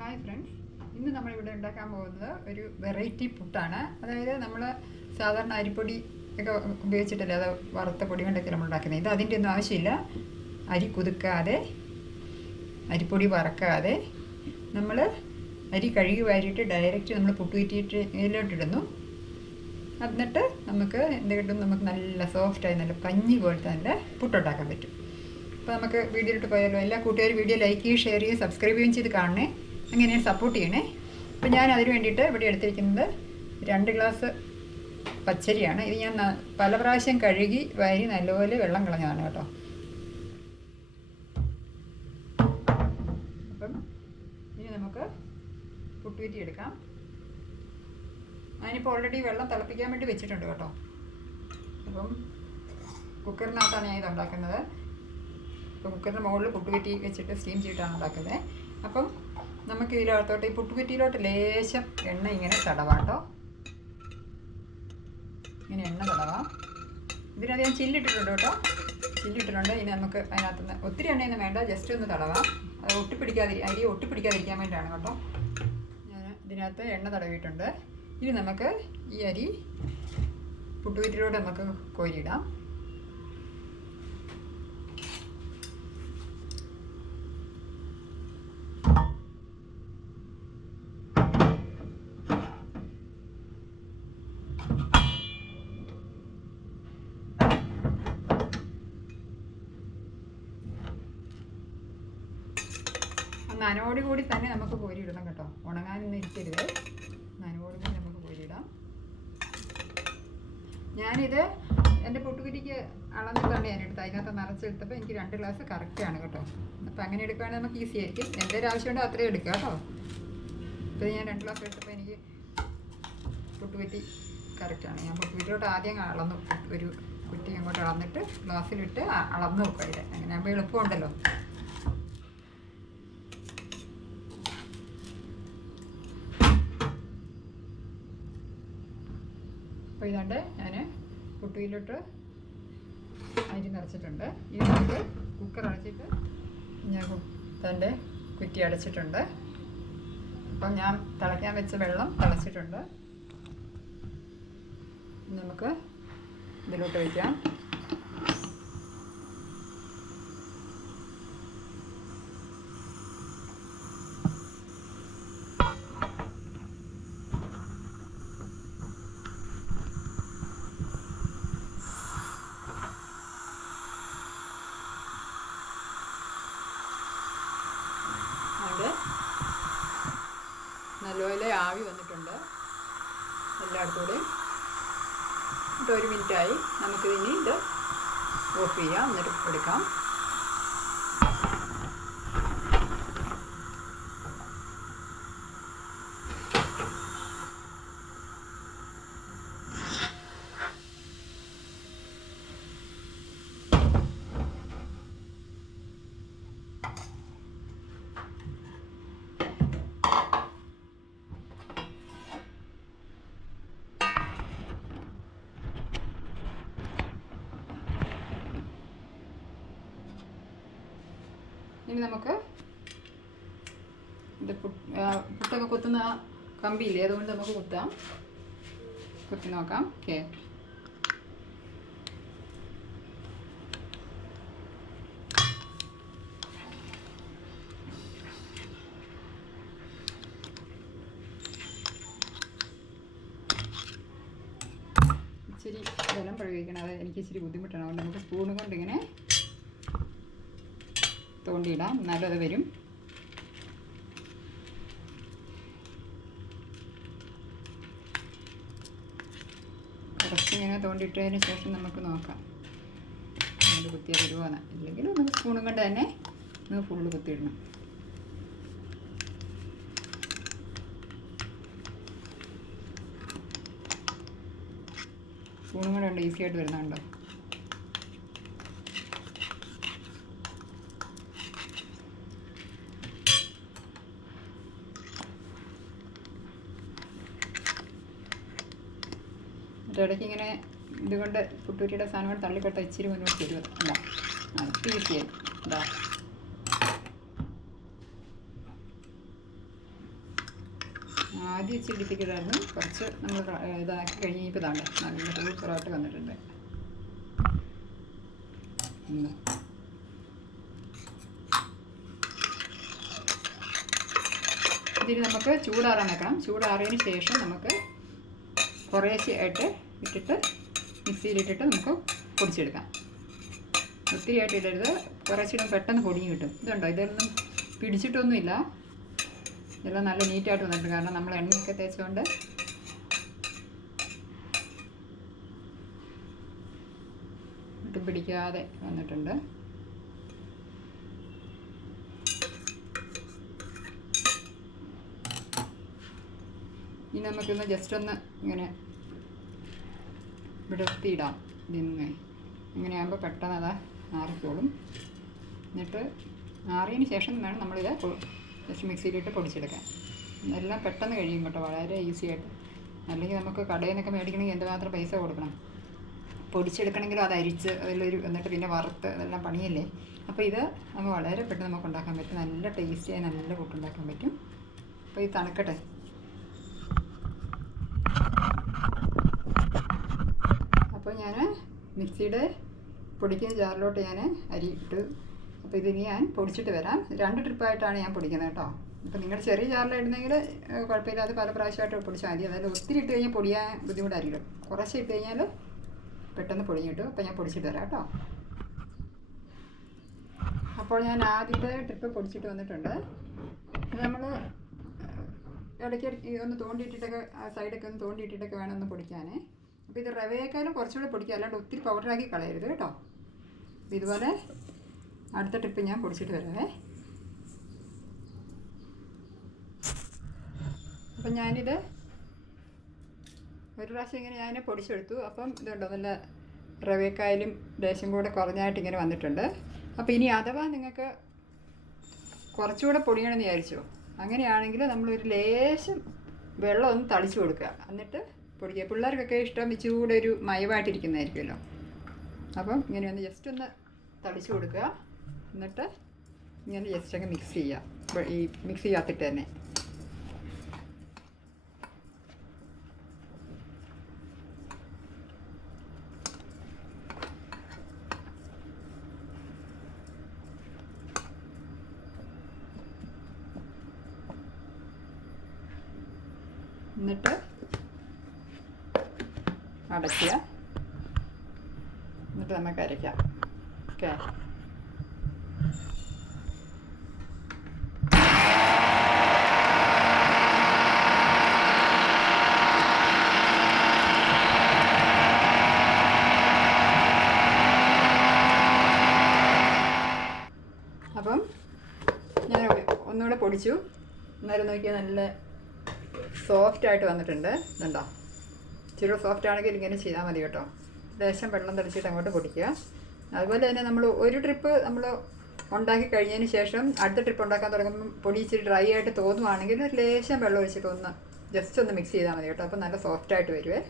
Hi friends ഇന്ന് നമ്മളിവിടെ ഉണ്ടാക്കാൻ പോകുന്നത് ഒരു വെറൈറ്റി പുട്ടാണ് അതായത് നമ്മൾ സാധാരണ അരിപ്പൊടി ഒക്കെ ഉപയോഗിച്ചിട്ടല്ലേ അത് വറുത്ത പൊടി കൊണ്ടൊക്കെ നമ്മൾ ഉണ്ടാക്കുന്നത് ഇത് അതിന്റെ ഒന്നും ആവശ്യമില്ല. അരി കുതുക്കാതെ അരിപ്പൊടി വറക്കാതെ നമ്മൾ അരി കഴുകി വാരിയിട്ട് ഡയറക്റ്റ് നമ്മൾ പുട്ട് പുട്ടുകുറ്റിയിട്ട് ഇതിലോട്ടിടുന്നു എന്നിട്ട് നമുക്ക് എന്ത് കിട്ടും? നമുക്ക് നല്ല സോഫ്റ്റായി നല്ല പഞ്ഞി പോലത്തെ നല്ല പുട്ടുണ്ടാക്കാൻ പറ്റും. അപ്പോൾ നമുക്ക് വീഡിയോയിലോട്ട് പോയാലോ? എല്ലാ കൂട്ടുകാരും വീഡിയോ ലൈക്ക് ചെയ്യുകയും ഷെയർ ചെയ്യുകയും സബ്സ്ക്രൈബ് ചെയ്യുകയും ചെയ്ത് കാണണേ. അങ്ങനെ സപ്പോർട്ട് ചെയ്യണേ. അപ്പോൾ ഞാൻ അതിന് വേണ്ടിയിട്ട് ഇവിടെ എടുത്തിരിക്കുന്നത് രണ്ട് ഗ്ലാസ് പച്ചരിയാണ്. ഇത് ഞാൻ പല പ്രാവശ്യം കഴുകി വരി നല്ലപോലെ വെള്ളം കളഞ്ഞതാണ് കേട്ടോ. അപ്പം ഇനി നമുക്ക് പുട്ടുവീറ്റി എടുക്കാം. ഞാനിപ്പോൾ ഓൾറെഡി വെള്ളം തിളപ്പിക്കാൻ വേണ്ടി വെച്ചിട്ടുണ്ട് കേട്ടോ. അപ്പം കുക്കറിനകത്താണ് ഞാൻ ഇത് ഉണ്ടാക്കുന്നത്. ഇപ്പോൾ കുക്കറിന്റെ മുകളിൽ പുട്ടുകുറ്റി വെച്ചിട്ട് സ്റ്റീം ചെയ്തിട്ടാണ് ഉണ്ടാക്കുന്നത്. അപ്പം നമുക്ക് ഇതിനകത്തോട്ട് ഈ പുട്ടുകുറ്റിയിലോട്ട് ലേശം എണ്ണ ഇങ്ങനെ തടവാട്ടോ. ഇങ്ങനെ എണ്ണ തടവാം. ഇതിനകത്ത് ഞാൻ ചില്ലിട്ടിട്ടുണ്ട് കേട്ടോ. ചില്ലിട്ടിട്ടുണ്ട്. ഇനി നമുക്ക് അതിനകത്ത് നിന്ന് ഒത്തിരി എണ്ണയൊന്നും വേണ്ട. ജസ്റ്റ് ഒന്ന് തടവാം. അത് ഒട്ടിപ്പിടിക്കാതി അരി ഒട്ടിപ്പിടിക്കാതിരിക്കാൻ വേണ്ടിയാണ് കേട്ടോ. ഞാൻ ഇതിനകത്ത് എണ്ണ തടവിയിട്ടുണ്ട്. ഇനി നമുക്ക് ഈ അരി പുട്ടുകുറ്റിയിലൂടെ നമുക്ക് കോരിയിടാം. നനവോട് കൂടി തന്നെ നമുക്ക് കോരിയിടണം കേട്ടോ. ഉണങ്ങാനൊന്നും ഇരിക്കരുത്. നനവോട് കൂടി നമുക്ക് കോരിയിടാം. ഞാനിത് എന്റെ പൊട്ടുകുറ്റിക്ക് അളന്നിട്ടാണ് ഞാൻ എടുത്തത് അതിനകത്ത് നിറച്ചെടുത്തപ്പോൾ എനിക്ക് രണ്ട് ഗ്ലാസ് കറക്റ്റാണ് കേട്ടോ. അപ്പോൾ അങ്ങനെ എടുക്കുകയാണെങ്കിൽ നമുക്ക് ഈസി ആയിരിക്കും. ഒരു ആവശ്യമുണ്ട് അത്രയും എടുക്കുക കേട്ടോ. ഇപ്പോൾ ഞാൻ രണ്ട് ഗ്ലാസ് എടുത്തപ്പോൾ എനിക്ക് പൊട്ടുകുറ്റി കറക്റ്റാണ് ഞാൻ പൊട്ടുകുറ്റിയോട്ട് ആദ്യം അളന്നു. ഒരു കുറ്റി അങ്ങോട്ട് അളന്നിട്ട് ഗ്ലാസ്സിലിട്ട് അളന്ന് നോക്കുക ഇത്. അങ്ങനെ ആകുമ്പോൾ എളുപ്പമുണ്ടല്ലോ. അപ്പോൾ ഇതാണ്ട് ഞാൻ കുട്ടിയിലോട്ട് അരി നിറച്ചിട്ടുണ്ട്. ഇത് നമുക്ക് കുക്കർ അടച്ചിട്ട് ഞാൻ തന്റെ കുറ്റി അടച്ചിട്ടുണ്ട്. അപ്പം ഞാൻ തിളയ്ക്കാൻ വെച്ച വെള്ളം തിളച്ചിട്ടുണ്ട്. നമുക്ക് ഇതിലോട്ട് വയ്ക്കാം അത് നല്ലപോലെ ആവി വന്നിട്ടുണ്ട് എന്നിട്ട് ഒരു മിനിറ്റായി. നമുക്ക് ഇനി ഇത് ഓഫ് ചെയ്യാം. എന്നിട്ട് എടുക്കാം. ഇനി നമുക്ക് ഇത് പുട്ട് പുട്ടൊക്കെ കുത്തുന്ന കമ്പിയില്ലേ അതുകൊണ്ട് നമുക്ക് കുത്താം. കുത്തി നോക്കാം. ഓക്കെ തോണ്ടിയിടാം എന്നാലും അത് വരും. കുറച്ച് ഇങ്ങനെ തോണ്ടിയിട്ടതിന് ശേഷം നമുക്ക് നോക്കാം. അത് കുത്തിയ വരുവാന്ന്. ഇല്ലെങ്കിൽ നമുക്ക് സ്പൂണും കൊണ്ട് തന്നെ ഒന്ന് ഫുള്ള് കുത്തിയിടണം. സ്പൂണും കൂടെ ഉണ്ട്. ഈസി ആയിട്ട് വരുന്നുണ്ടോ? ഇടയ്ക്ക് ഇങ്ങനെ ഇതുകൊണ്ട് കുട്ടൂരിയുടെ സാധനങ്ങൾ തള്ളിക്കട്ട ഇച്ചിരി മുന്നോട്ട് തരുമത് അല്ല അത് ഇതാ ആദ്യം ഇച്ചിരി ഡിഫിക്കലായിരുന്നു കുറച്ച് നമ്മൾ ഇതാക്കി കഴിഞ്ഞപ്പോൾ ഇതാണ് നല്ല സൂപ്പറായിട്ട് വന്നിട്ടുണ്ട്. ഇതിന് നമുക്ക് ചൂടാറാൻ വെക്കണം. ചൂടാറിയതിന് ശേഷം നമുക്ക് കുറേശ്ശെ ആയിട്ട് ഇട്ടിട്ട് മിക്സിയിലിട്ടിട്ട് നമുക്ക് പൊടിച്ചെടുക്കാം. ഒത്തിരി ആയിട്ട് ഇടരുത്. കുറച്ചിടും പെട്ടെന്ന് പൊടിഞ്ഞ് കിട്ടും. ഇതുണ്ടോ? ഇതൊന്നും പിടിച്ചിട്ടൊന്നുമില്ല. ഇതെല്ലാം നല്ല നീറ്റായിട്ട് വന്നിട്ടുണ്ട്. കാരണം നമ്മൾ എണ്ണയൊക്കെ തേച്ചുകൊണ്ട് ഒട്ടും പിടിക്കാതെ വന്നിട്ടുണ്ട്. ഇനി നമുക്കൊന്ന് ജസ്റ്റ് ഒന്ന് ഇങ്ങനെ വിടർത്തിയിടാം ഇതിന്ന് ഇങ്ങനെയാകുമ്പോൾ പെട്ടെന്ന് അതാ ആറിക്കോളും. എന്നിട്ട് ആറിയതിന് ശേഷം വേണം നമ്മളിത് ജസ്റ്റ് മിക്സിയിലിട്ട് പൊടിച്ചെടുക്കാൻ. എല്ലാം പെട്ടെന്ന് കഴിയും കേട്ടോ. വളരെ ഈസി ആയിട്ട്. അല്ലെങ്കിൽ നമുക്ക് കടയിൽ നിന്നൊക്കെ മേടിക്കണമെങ്കിൽ എന്തുമാത്രം പൈസ കൊടുക്കണം. പൊടിച്ചെടുക്കണമെങ്കിലും അത് അരിച്ച് അതിലൊരു എന്നിട്ട് പിന്നെ വറുത്ത് അതെല്ലാം പണിയല്ലേ? അപ്പോൾ ഇത് നമുക്ക് വളരെ പെട്ടെന്ന് നമുക്ക് ഉണ്ടാക്കാൻ പറ്റും. നല്ല ടേസ്റ്റിയായി നല്ല കൂട്ടുണ്ടാക്കാൻ പറ്റും. അപ്പോൾ ഇത് തണുക്കട്ടെ അപ്പോൾ ഞാൻ മിക്സിയുടെ പൊടിക്കുന്ന ജാറിലോട്ട് ഞാൻ അരി ഇട്ട്. അപ്പോൾ ഇതിന് ഞാൻ പൊടിച്ചിട്ട് വരാം. രണ്ട് ട്രിപ്പായിട്ടാണ് ഞാൻ പൊടിക്കുന്നത് കേട്ടോ. അപ്പോൾ നിങ്ങൾ ചെറിയ ജാറിലിടുന്നെങ്കിൽ കുഴപ്പമില്ലാതെ പല പ്രാവശ്യമായിട്ട് പൊടിച്ചാൽ മതി. അതായത് ഒത്തിരി ഇട്ട് കഴിഞ്ഞാൽ പൊടിയാൻ ബുദ്ധിമുട്ടായിരിക്കും. കുറച്ച് ഇട്ട് കഴിഞ്ഞാൽ പെട്ടെന്ന് പൊടിഞ്ഞ് കിട്ടും. അപ്പോൾ ഞാൻ പൊടിച്ചിട്ട് വരാം കേട്ടോ. അപ്പോൾ ഞാൻ ആദ്യത്തെ ട്രിപ്പ് പൊടിച്ചിട്ട് വന്നിട്ടുണ്ട്. നമ്മൾ ഇടയ്ക്ക് ഒന്ന് തോണ്ടിയിട്ടിട്ടൊക്കെ ആ സൈഡൊക്കെ ഒന്ന് തോണ്ടിയിട്ടിട്ടൊക്കെ വേണം ഒന്ന് പൊടിക്കാനേ അപ്പോൾ ഇത് റവയേക്കാളും കുറച്ചുകൂടെ പൊടിക്കുക. അല്ലാണ്ട് ഒത്തിരി പൗഡറാക്കി കളയരുത് കേട്ടോ. അപ്പോൾ ഇതുപോലെ അടുത്ത ട്രിപ്പ് ഞാൻ പൊടിച്ചിട്ട് വരാവേ. അപ്പം ഞാനിത് ഒരു പ്രാവശ്യം ഇങ്ങനെ ഞാൻ പൊടിച്ചെടുത്തു. അപ്പം ഇതുണ്ടോ നല്ല റവയേക്കായാലും ദേശം കൂടെ കുറഞ്ഞായിട്ട് ഇങ്ങനെ വന്നിട്ടുണ്ട്. അപ്പോൾ ഇനി അഥവാ നിങ്ങൾക്ക് കുറച്ചുകൂടെ പൊടിയണമെന്ന് വിചാരിച്ചോ അങ്ങനെയാണെങ്കിൽ നമ്മളൊരു ലേശം വെള്ളം ഒന്ന് തളിച്ചു കൊടുക്കുക. എന്നിട്ട് പൊടിക്കുക പിള്ളേർക്കൊക്കെ ഇഷ്ടം ഇച്ചിരി കൂടെ ഒരു മയവായിട്ടിരിക്കുന്നതായിരിക്കുമല്ലോ. അപ്പം ഇങ്ങനെ ഒന്ന് ജസ്റ്റ് ഒന്ന് തളിച്ചു കൊടുക്കുക. എന്നിട്ട് ഇങ്ങനെ ജസ്റ്റ് അങ്ങ് മിക്സ് ചെയ്യുക ഈ മിക്സ് ചെയ്യാത്തിട്ട് തന്നെ എന്നിട്ട് അടയ്ക്കുക എന്നിട്ട് നമുക്ക് അരയ്ക്കാം ഓക്കെ അപ്പം ഞാൻ പൊടിച്ചു അന്നേരം നോക്കിയാൽ നല്ല സോഫ്റ്റ് ആയിട്ട് വന്നിട്ടുണ്ട്. കണ്ടോ ഇച്ചിരി സോഫ്റ്റ് ആണെങ്കിൽ ഇങ്ങനെ ചെയ്താൽ മതി കേട്ടോ. ലേശം വെള്ളം തെളിച്ചിട്ട് അങ്ങോട്ട് പൊടിക്കുക. അതുപോലെ തന്നെ നമ്മൾ ഒരു ട്രിപ്പ് നമ്മൾ ഉണ്ടാക്കി കഴിഞ്ഞതിന് ശേഷം അടുത്ത ട്രിപ്പ് ഉണ്ടാക്കാൻ തുടങ്ങുമ്പോൾ പൊടി ഇച്ചിരി ഡ്രൈ ആയിട്ട് തോന്നുവാണെങ്കിൽ ഒരു ലേശം വെള്ളം ഒഴിച്ചിട്ട് ഒന്ന് ജസ്റ്റ് ഒന്ന് മിക്സ് ചെയ്താൽ മതി കേട്ടോ. അപ്പോൾ നല്ല സോഫ്റ്റ് ആയിട്ട് വരുവേ.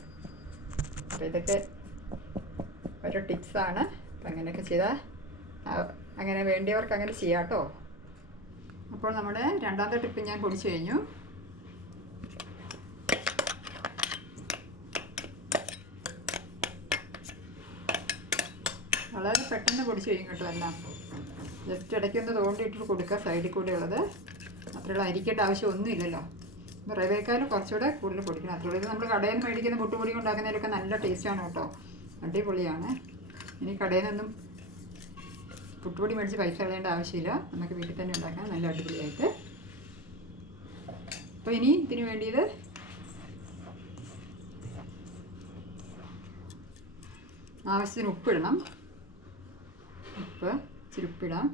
അപ്പോൾ ഇതൊക്കെ ഒരു ടിപ്സാണ് അപ്പം അങ്ങനെയൊക്കെ ചെയ്താൽ അങ്ങനെ വേണ്ടിയവർക്ക് അങ്ങനെ ചെയ്യാം കേട്ടോ അപ്പോൾ നമ്മുടെ രണ്ടാമത്തെ ടിപ്പ് ഞാൻ പൊടിച്ചു കഴിഞ്ഞു. വളരെ പെട്ടെന്ന് പൊടിച്ച് കഴിയും കേട്ടോ എല്ലാം. ജസ്റ്റ് ഇടയ്ക്കൊന്ന് തോണ്ടിയിട്ട് കൊടുക്കുക സൈഡിൽ കൂടെ ഉള്ളത്. അത്രയുള്ള അരിക്കേണ്ട ആവശ്യമൊന്നും ഇല്ലല്ലോ. റവയേക്കാളും കുറച്ചുകൂടെ കൂടുതൽ പൊടിക്കണം അത്രയുള്ളൂ നമ്മൾ കടയിൽ നിന്ന് മേടിക്കുന്ന പുട്ടുപൊടി ഉണ്ടാക്കുന്നതിലൊക്കെ നല്ല ടേസ്റ്റാണ് കേട്ടോ. അടിപൊളിയാണ്. ഇനി കടയിൽ നിന്നും പുട്ടുപൊടി മേടിച്ച് പൈസ കളയേണ്ട ആവശ്യമില്ല. നമുക്ക് വീട്ടിൽ തന്നെ ഉണ്ടാക്കാം. നല്ല അടിപൊളിയായിട്ട്. അപ്പോൾ ഇനി ഇതിന് വേണ്ടിയത് ആവശ്യത്തിന് ഉപ്പിടണം. ഉപ്പ് ഇച്ചിരി ഉപ്പിടാം.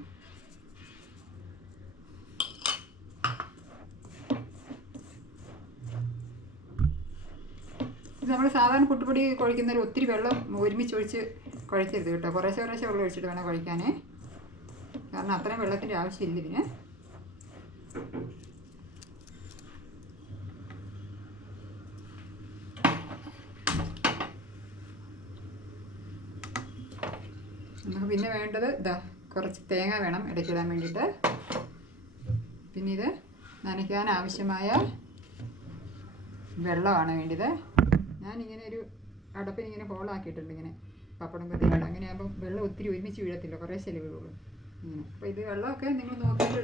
നമ്മൾ സാധാരണ പുട്ടുപൊടി കുഴക്കുന്നതിൽ ഒത്തിരി വെള്ളം ഒരുമിച്ച് ഒഴിച്ച് കുഴക്കരുത് കേട്ടോ. കുറേശ്ശെ കുറേശ്ശെ വെള്ളം ഒഴിച്ചിട്ട് വേണം കുഴക്കാനേ. കാരണം അത്രയും വെള്ളത്തിന്റെ ആവശ്യമില്ല ഇതിന്. നമുക്ക് പിന്നെ വേണ്ടത് ഇതാ കുറച്ച് തേങ്ങ വേണം ഇടയ്ക്കിടാൻ വേണ്ടിയിട്ട്. പിന്നെ ഇത് നനയ്ക്കാൻ ആവശ്യമായ വെള്ളമാണ് വേണ്ടത്. ഞാനിങ്ങനെ ഒരു അടപ്പിനിങ്ങനെ ഹോളാക്കിയിട്ടുണ്ട് ഇങ്ങനെ പപ്പടം കൊത്തിയിട്ട് അങ്ങനെ ആകുമ്പോൾ വെള്ളം ഒത്തിരി ഒരുമിച്ച് വീഴത്തില്ല. കുറേ ചെലവുകളും അപ്പോൾ ഇത് വെള്ളമൊക്കെ നിങ്ങൾ നോക്കിയിട്ട്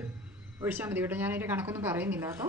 ഒഴിച്ചാൽ മതി കേട്ടോ. ഞാനതിന്റെ കണക്കൊന്നും പറയുന്നില്ല കേട്ടോ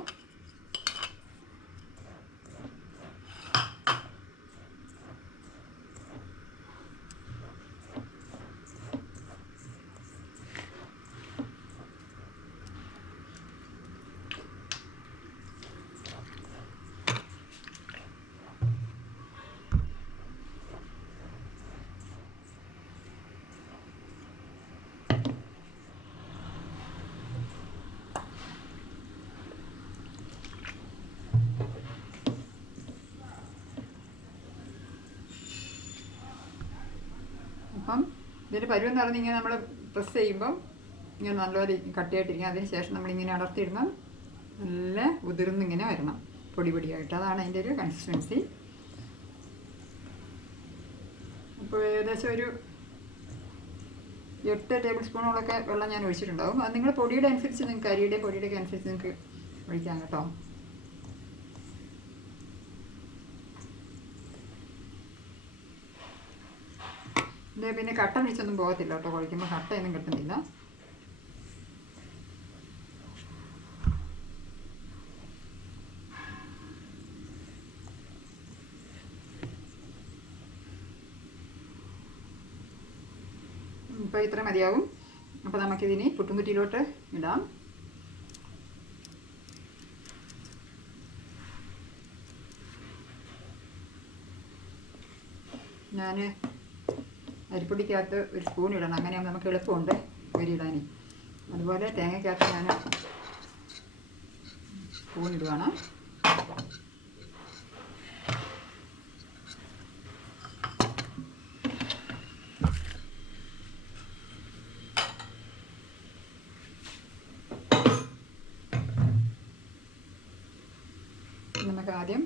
അപ്പം ഇതിന്റെ പരുവം നിറഞ്ഞ് ഇങ്ങനെ നമ്മൾ പ്രസ് ചെയ്യുമ്പം ഇങ്ങനെ നല്ലപോലെ കട്ടിയായിട്ടിരിക്കും. അതിന് ശേഷം നമ്മളിങ്ങനെ അടർത്തിയിടുമ്പോൾ നല്ല ഉതിർന്നിങ്ങനെ വരണം. പൊടി പൊടിയായിട്ട്. അതാണ് അതിന്റെ ഒരു കൺസിസ്റ്റൻസി അപ്പോൾ ഏകദേശം ഒരു എട്ട് ടേബിൾ സ്പൂണോളൊക്കെ വെള്ളം ഞാൻ ഒഴിച്ചിട്ടുണ്ടാവും. അത് നിങ്ങൾ പൊടിയുടെ അനുസരിച്ച് നിങ്ങൾക്ക് അരിയുടെ പൊടിയുടെ ഒക്കെ അനുസരിച്ച് നിങ്ങൾക്ക് ഒഴിക്കാം കേട്ടോ. ഇത് പിന്നെ കട്ട പിടിച്ചൊന്നും പോകത്തില്ല കേട്ടോ കുഴിക്കുമ്പോൾ കട്ടയൊന്നും കിട്ടുന്നില്ല. ഇപ്പോൾ ഇത്ര മതിയാവും. അപ്പോൾ നമുക്കിതിനി പുട്ടുംകുറ്റിയിലോട്ട് ഇടാം. ഞാൻ അരിപ്പൊടിക്കകത്ത് ഒരു സ്പൂൺ ഇടണം. അങ്ങനെയാകുമ്പോൾ നമുക്ക് എളുപ്പമുണ്ട് വരിയിടാൻ അതുപോലെ തേങ്ങയ്ക്കകത്ത് ഞാൻ സ്പൂൺ ഇടുവാണ്. നമുക്ക് ആദ്യം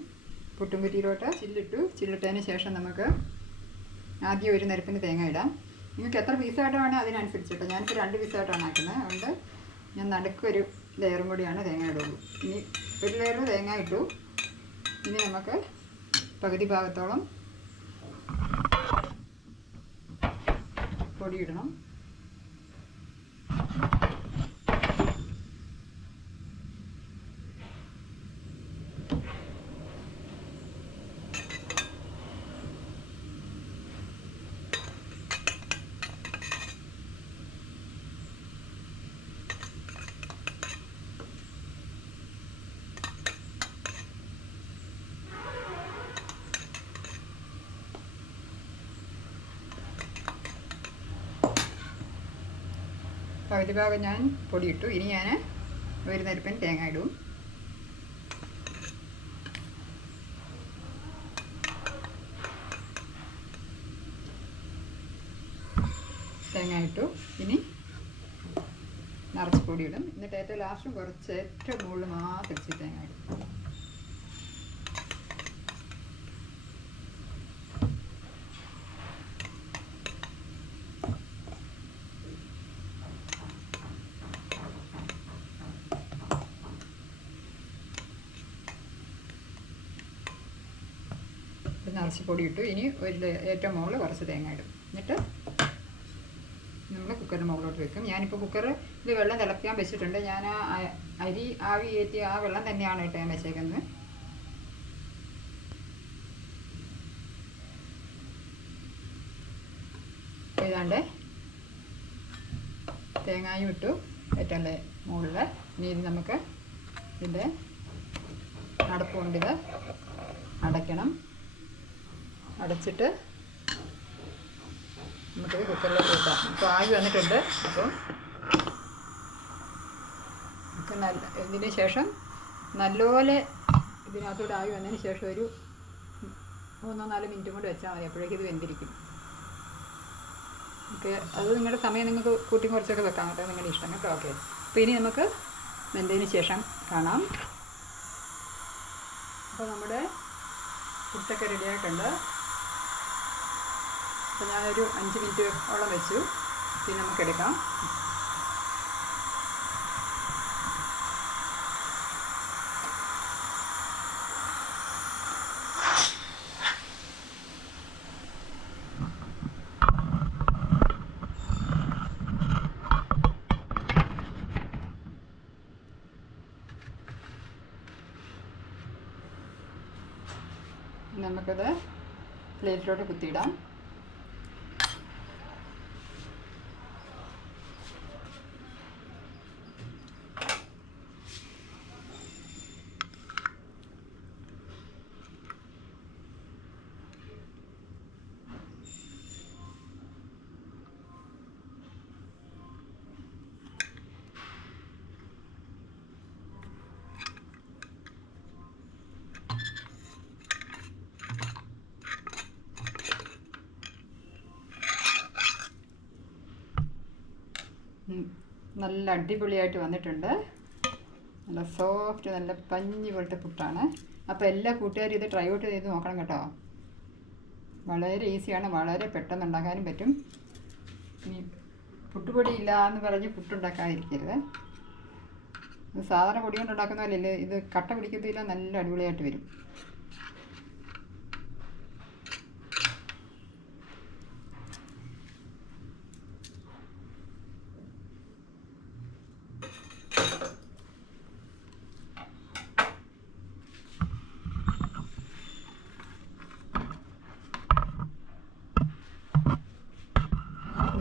പുട്ടുംകുറ്റിയിലോട്ട് ചില്ലിട്ടു. ചില്ലിട്ടതിന് ശേഷം നമുക്ക് ആദ്യം ഒരു നിരപ്പിന് തേങ്ങ ഇടാം. നിങ്ങൾക്ക് എത്ര പീസായിട്ട് വേണോ അതിനനുസരിച്ച് കേട്ടോ ഞാനിപ്പോൾ രണ്ട് പീസായിട്ടാണ് ആക്കുന്നത്. അതുകൊണ്ട് ഞാൻ നടുക്കൊരു ലെയറും കൂടിയാണ് തേങ്ങ ഇടുള്ളൂ. ഇനി ഒരു ലെയർ തേങ്ങ ഇട്ടു. ഇനി നമുക്ക് പകുതി ഭാഗത്തോളം പൊടി പകുതി ഭാഗം ഞാൻ പൊടിയിട്ടു. ഇനി ഞാൻ ഒരു നിരപ്പിന് തേങ്ങ ഇടും തേങ്ങ ഇട്ടു ഇനി നിറച്ച് പൊടിയിടും. എന്നിട്ട് ഏറ്റവും ലാസ്റ്റും കുറച്ച് ഏറ്റവും മുകളിൽ മാത്രം തേങ്ങ ഇടും ഇത് പൊടി ഇട്ടു ഇനി ഒരു ഏറ്റവും മുകളിൽ കുറച്ച് തേങ്ങ ഇടും. എന്നിട്ട് നമ്മൾ കുക്കറിന്റെ മുകളിലോട്ട് വെക്കും. ഞാനിപ്പോൾ കുക്കറിൽ ഇത് വെള്ളം തിളപ്പിക്കാൻ വെച്ചിട്ടുണ്ട്. ഞാൻ ആ അരി ആവി കയറ്റി ആ വെള്ളം തന്നെയാണ് കേട്ടോ ഞാൻ വെച്ചേക്കുന്നത്. ഏതാണ്ട് തേങ്ങായും ഇട്ടു. ഏറ്റവും മുകളിൽ ഇനി ഇത് നമുക്ക് ഇതിന്റെ അടപ്പ് കൊണ്ടിത് അടയ്ക്കണം. അടച്ചിട്ട് നമുക്ക് കുക്കറിലേക്ക് കൂട്ടാം അപ്പോൾ ആവി വന്നിട്ടുണ്ട്. അപ്പം നമുക്ക് നല്ല ഇതിന് ശേഷം നല്ലപോലെ ഇതിനകത്തോട് ആവി വന്നതിന് ശേഷം ഒരു മൂന്നോ നാലോ മിനിറ്റും കൂടി വെച്ചാൽ മതി. അപ്പോഴേക്കും ഇത് വെന്തിരിക്കും. ഓക്കെ. അത് നിങ്ങളുടെ സമയം നിങ്ങൾക്ക് കൂട്ടി കുറച്ചൊക്കെ വെക്കാം കേട്ടോ. നിങ്ങളുടെ ഇഷ്ടം കേട്ടോ. ഓക്കെ. അപ്പോൾ ഇനി നമുക്ക് വെന്തതിന് ശേഷം കാണാം. അപ്പോൾ നമ്മുടെ പുട്ടൊക്കെ റെഡിയായിട്ടുണ്ട് അപ്പോൾ ഞാനൊരു അഞ്ച് മിനിറ്റ് ഓളം വെച്ചു. പിന്നെ നമുക്ക് എടുക്കാം. നമുക്കത് പ്ലേറ്റിലോട്ട് കുത്തിയിടാം. നല്ല അടിപൊളിയായിട്ട് വന്നിട്ടുണ്ട്. നല്ല സോഫ്റ്റ് നല്ല പഞ്ഞി പോലത്തെ പുട്ടാണ്. അപ്പോൾ എല്ലാ കൂട്ടുകാരും ഇത് ട്രൈ ഔട്ട് ചെയ്ത് നോക്കണം കേട്ടോ. വളരെ ഈസിയാണ് വളരെ പെട്ടെന്ന് ഉണ്ടാക്കാനും പറ്റും. ഇനി പുട്ടുപൊടി ഇല്ല എന്ന് പറഞ്ഞ് പുട്ടുണ്ടാക്കാതിരിക്കരുത് സാധാരണ പൊടി കൊണ്ട് ഉണ്ടാക്കുന്ന പോലെയല്ലേ ഇത് കട്ട പിടിക്കത്തില്ല നല്ല അടിപൊളിയായിട്ട് വരും.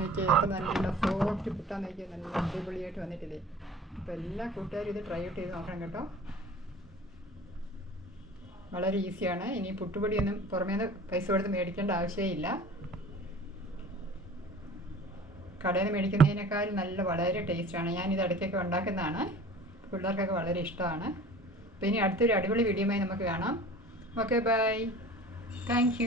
നോക്കിയാൽ ഇപ്പം നല്ല സോഫ്റ്റ് പുട്ടാൻ നോക്കി നല്ല അടിപൊളിയായിട്ട് വന്നിട്ടില്ലേ. അപ്പോൾ എല്ലാ കൂട്ടുകാരും ഇത് ട്രൈ ഔട്ട് ചെയ്ത് നോക്കണം കേട്ടോ. വളരെ ഈസിയാണ് ഇനി പുട്ടുപൊടിയൊന്നും പുറമേന്ന് പൈസ കൊടുത്ത് മേടിക്കേണ്ട ആവശ്യമില്ല കടയിൽ നിന്ന് മേടിക്കുന്നതിനേക്കാൾ നല്ല വളരെ ടേസ്റ്റാണ് ഇത് ഇടയ്ക്കൊക്കെ ഉണ്ടാക്കുന്നതാണ്. പിള്ളേർക്കൊക്കെ വളരെ ഇഷ്ടമാണ്. അപ്പോൾ ഇനി അടുത്തൊരു അടിപൊളി വീഡിയോയുമായി നമുക്ക് കാണാം. Okay bye thank